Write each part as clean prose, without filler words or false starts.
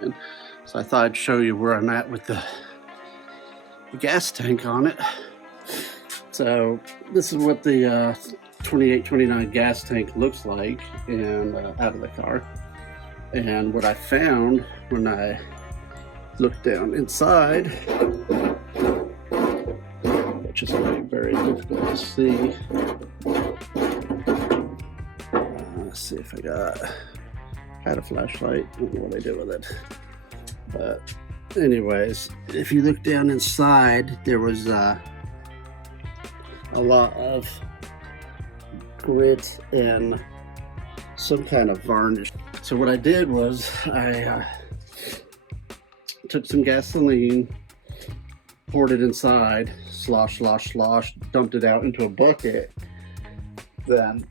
And so I thought I'd show you where I'm at with the gas tank on it. So this is what the 2829 gas tank looks like and out of the car. And what I found when I looked down inside, which is very difficult to see. Let's see if I had a flashlight. I don't know what I did with it. But anyways, if you look down inside, there was a lot of grit and some kind of varnish. So what I did was I took some gasoline, poured it inside, slosh, dumped it out into a bucket, then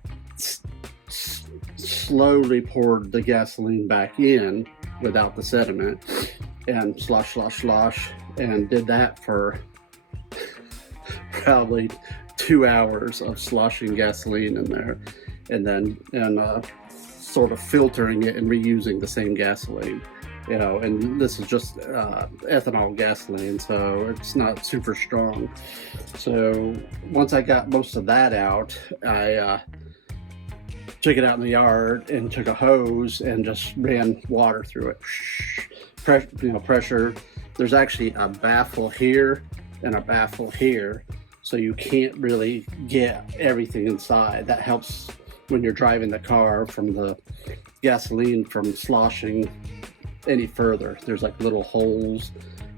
slowly poured the gasoline back in without the sediment, and slosh, and did that for probably 2 hours of sloshing gasoline in there, and then sort of filtering it and reusing the same gasoline. You know, and this is just ethanol gasoline, so it's not super strong. So once I got most of that out, I took it out in the yard and took a hose and just ran water through it. Pressure. There's actually a baffle here and a baffle here, so you can't really get everything inside. That helps when you're driving the car from the gasoline from sloshing any further. There's like little holes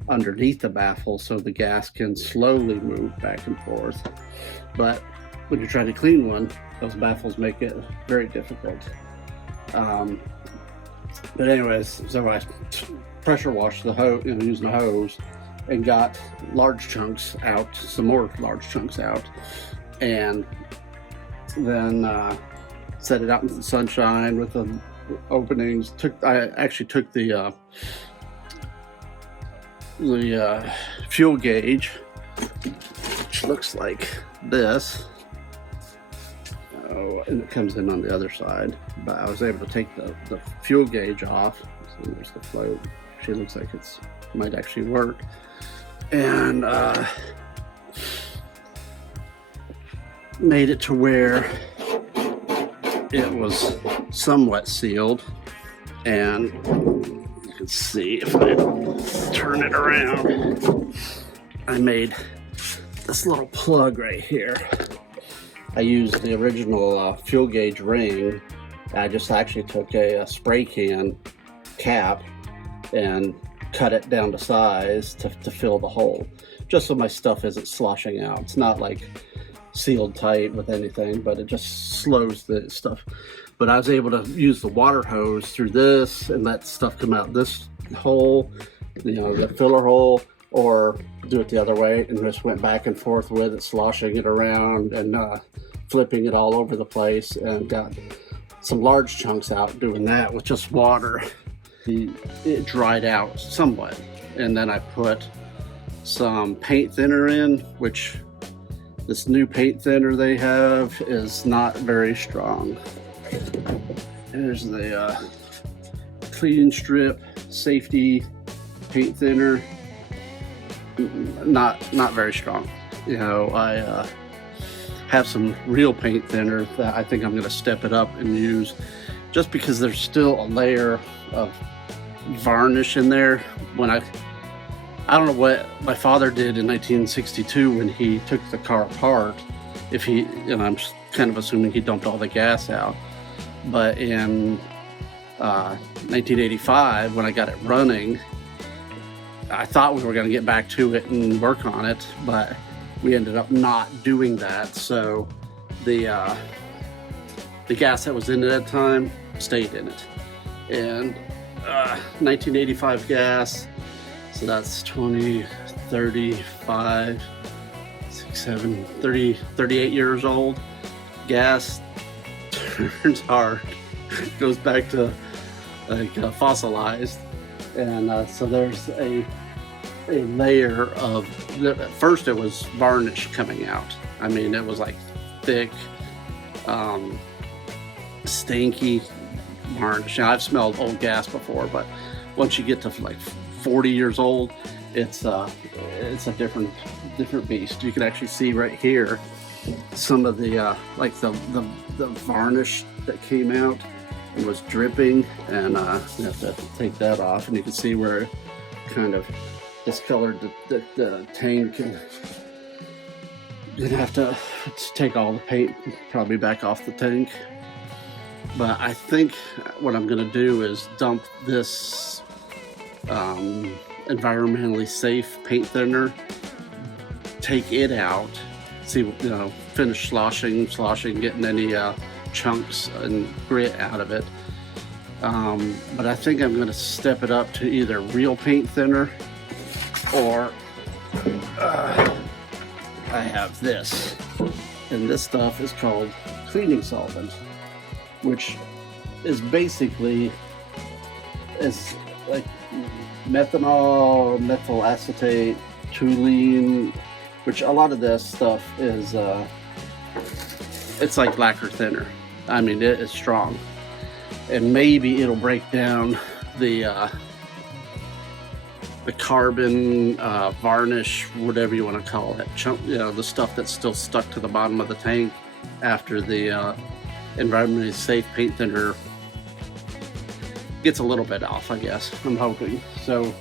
underneath the baffle so the gas can slowly move back and forth. But when you're trying to clean one, those baffles make it very difficult. But anyways, so I pressure washed the hose, using a hose, and got large chunks out, some more large chunks out, and then set it out in the sunshine with the openings. I actually took the fuel gauge, which looks like this. And it comes in on the other side, but I was able to take the fuel gauge off. So there's the float. She looks like it might actually work, and made it to where it was somewhat sealed. And you can see if I turn it around, I made this little plug right here. I used the original fuel gauge ring. I just actually took a spray can cap and cut it down to size to fill the hole, just so my stuff isn't sloshing out. It's not like sealed tight with anything, but it just slows the stuff. But I was able to use the water hose through this and let stuff come out this hole, the filler hole, or do it the other way, and just went back and forth with it, sloshing it around and flipping it all over the place, and got some large chunks out doing that with just water. It dried out somewhat, and then I put some paint thinner in, which this new paint thinner they have is not very strong. There's the clean strip safety paint thinner. Not very strong. I have some real paint thinner that I think I'm going to step it up and use, just because there's still a layer of varnish in there. When I don't know what my father did in 1962 when he took the car apart. If he, I'm kind of assuming he dumped all the gas out. But in 1985, when I got it running, I thought we were going to get back to it and work on it, but we ended up not doing that. So the gas that was in it at the time stayed in it. And 1985 gas, so that's 20, 35, 6, 7, 30, 38 years old. Gas turns hard, goes back to like fossilized. And so there's a layer of, at first it was varnish coming out. I mean, it was like thick, stinky varnish. Now, I've smelled old gas before, but once you get to like 40 years old, it's a different beast. You can actually see right here some of the like the varnish that came out and was dripping, and you have to take that off, and you can see where it kind of discolored the tank. And you'd have to take all the paint probably back off the tank. But I think what I'm gonna do is dump this environmentally safe paint thinner, take it out, see, you know, finish sloshing, getting any chunks and grit out of it. But I think I'm gonna step it up to either real paint thinner, or I have this, and this stuff is called cleaning solvent, which is basically like methanol, methyl acetate, toluene, which a lot of this stuff is it's like lacquer thinner. I mean, it is strong, and maybe it'll break down the carbon, varnish, whatever you want to call it, chunk, you know, the stuff that's still stuck to the bottom of the tank after the environmentally safe paint thinner gets a little bit off, I guess. I'm hoping. So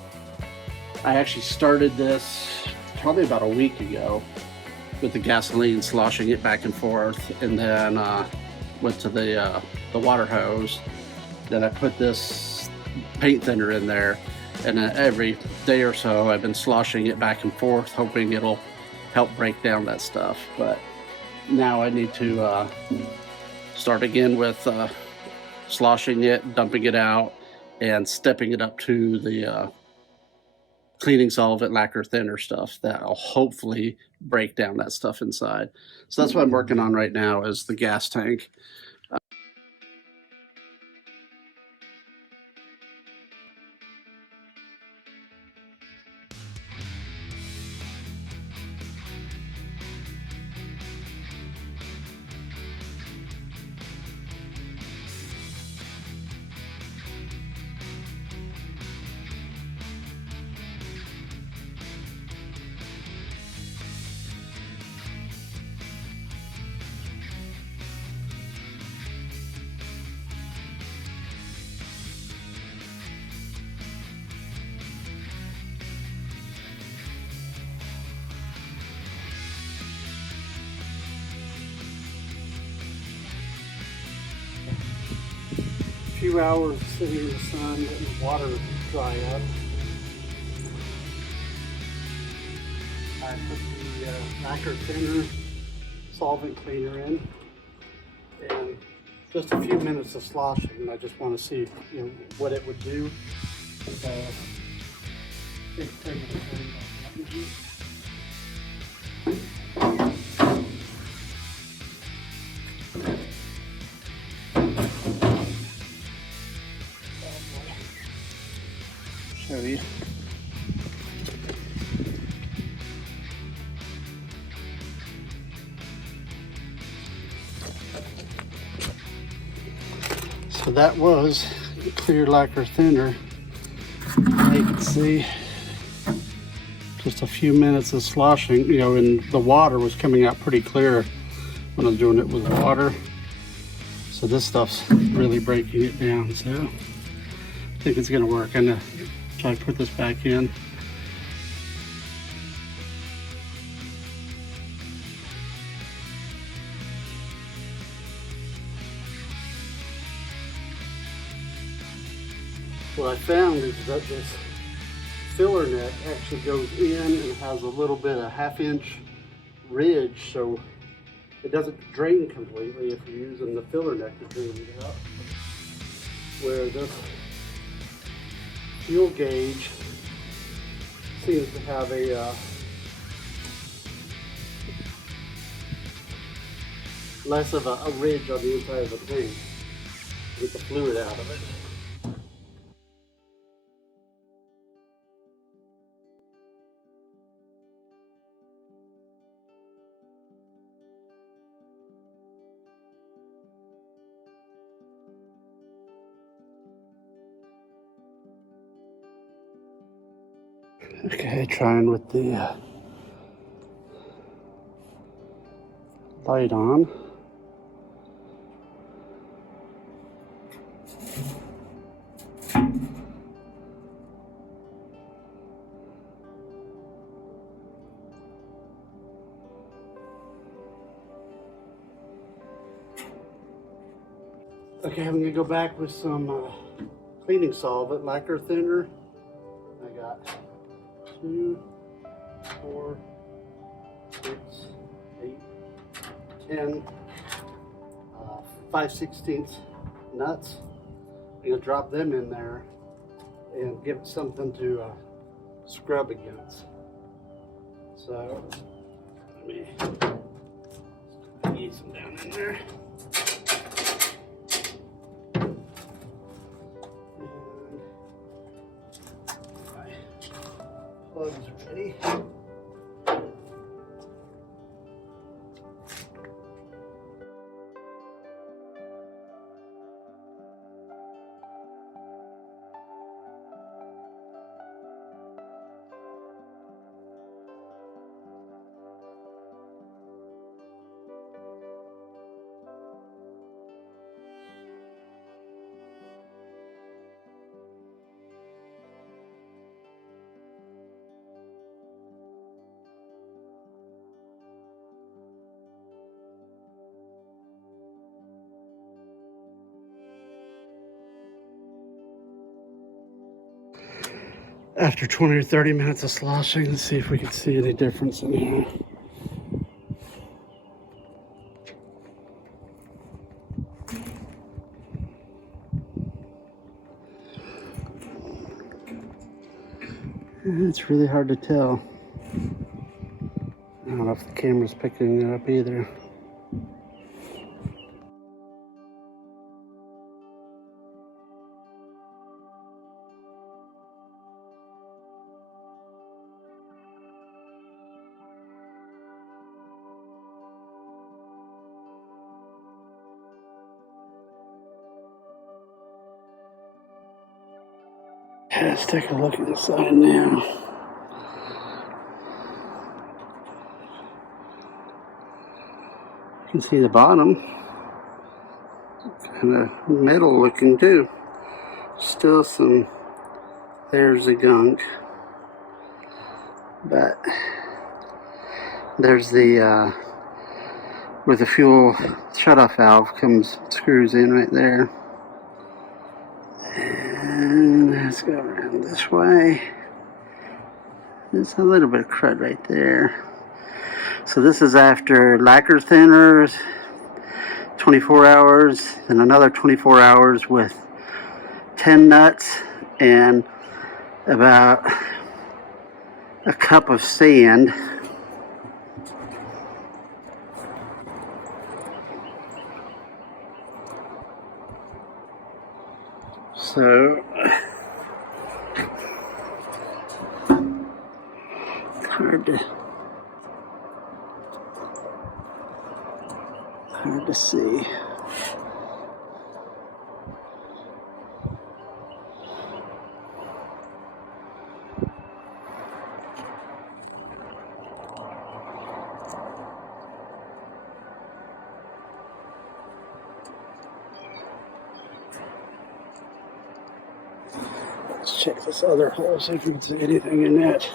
I actually started this probably about a week ago with the gasoline, sloshing it back and forth, and then went to the water hose. Then I put this paint thinner in there, and then every day or so I've been sloshing it back and forth, hoping it'll help break down that stuff. But now I need to start again with sloshing it, dumping it out, and stepping it up to the cleaning solvent, lacquer thinner stuff that'll hopefully break down that stuff inside. So that's what I'm working on right now, is the gas tank. Few hours sitting in the sun, letting the water dry up. I put the lacquer thinner solvent cleaner in, and just a few minutes of sloshing, and I just want to see, you know, what it would do. Show you. So that was clear lacquer thinner. You can see just a few minutes of sloshing, you know, and the water was coming out pretty clear when I was doing it with water. So this stuff's really breaking it down. So I think it's gonna work. I'm gonna try to put this back in. What I found is that this filler neck actually goes in and has a little bit of 1/2-inch ridge, so it doesn't drain completely if you're using the filler neck to drain it out. Where this fuel gauge seems to have a less of a ridge on the inside of the tank to get the fluid out of it. Okay, trying with the light on. Okay, I'm gonna go back with some cleaning solvent, lacquer thinner. I got 2, 4, 6, 8, 10, 5/16 nuts. I'm gonna drop them in there and give it something to scrub against. So let me ease them down in there. Plugs are ready. After 20 or 30 minutes of sloshing, let's see if we can see any difference in here. It's really hard to tell. I don't know if the camera's picking it up either. Let's take a look inside now. You can see the bottom. Kind of metal looking too. Still some layers of gunk. But there's the where the fuel shutoff valve screws in right there. And let's go around this way. There's a little bit of crud right there. So this is after lacquer thinners, 24 hours, and another 24 hours with 10 nuts and about a cup of sand. So it's hard to see. Let's check this other hole, see if we can see anything in it.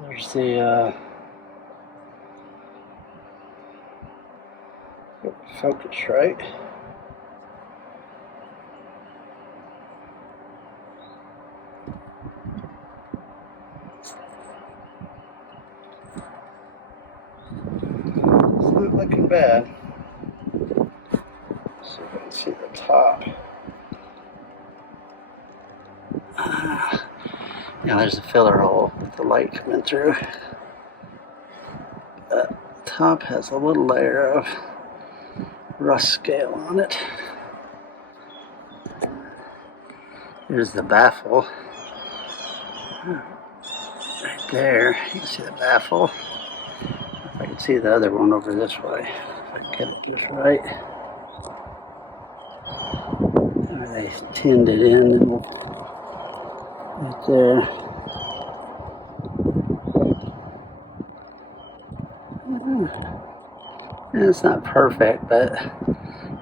There's the focus, right? It's not looking bad. So you can see the top. Now there's a filler hole with the light coming through. The top has a little layer of rust scale on it. Here's the baffle. Right there, you can see the baffle. If I can see the other one over this way, if I can get it just right. I tinned it in right there. And it's not perfect, but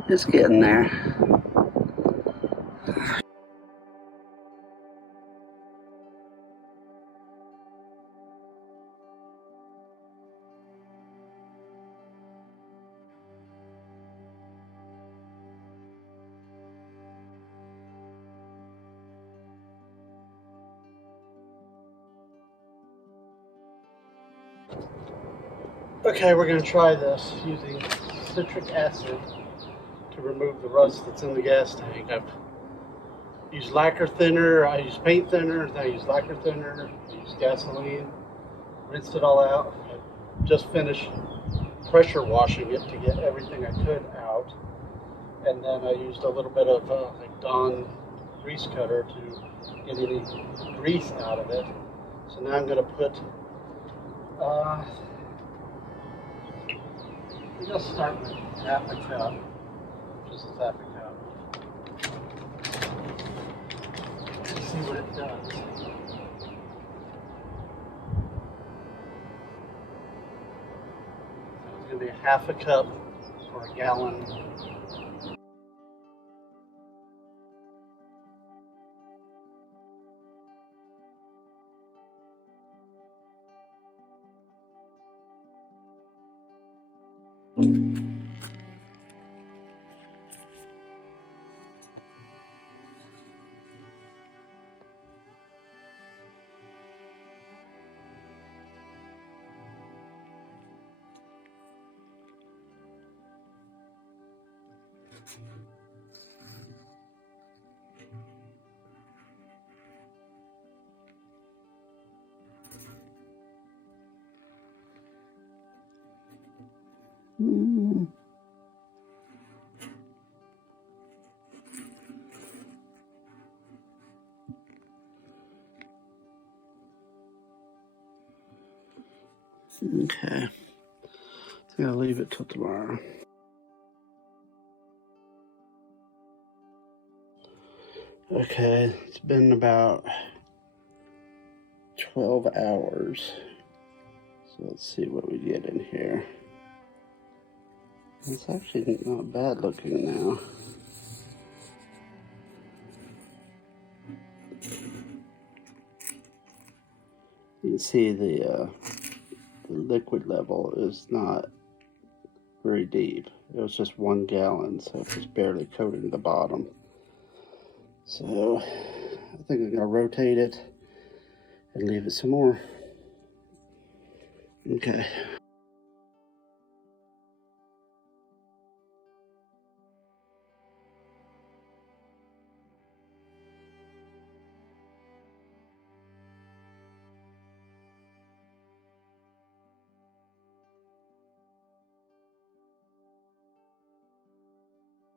it's getting there. Okay, we're going to try this using citric acid to remove the rust that's in the gas tank. I've used lacquer thinner, I used paint thinner, then I used lacquer thinner, I used gasoline, rinsed it all out. I just finished pressure washing it to get everything I could out. And then I used a little bit of like Dawn grease cutter to get any grease out of it. So now I'm going to put I'm going to start with half a cup, just a half a cup, and see what it does. So it's going to be half a cup for a gallon. Okay, I'm going to leave it till tomorrow. Okay, it's been about 12 hours. So let's see what we get in here. It's actually not bad looking now. You can see the liquid level is not very deep. It was just 1 gallon, so it's just barely coating the bottom. So I think I'm gonna rotate it and leave it some more. Okay.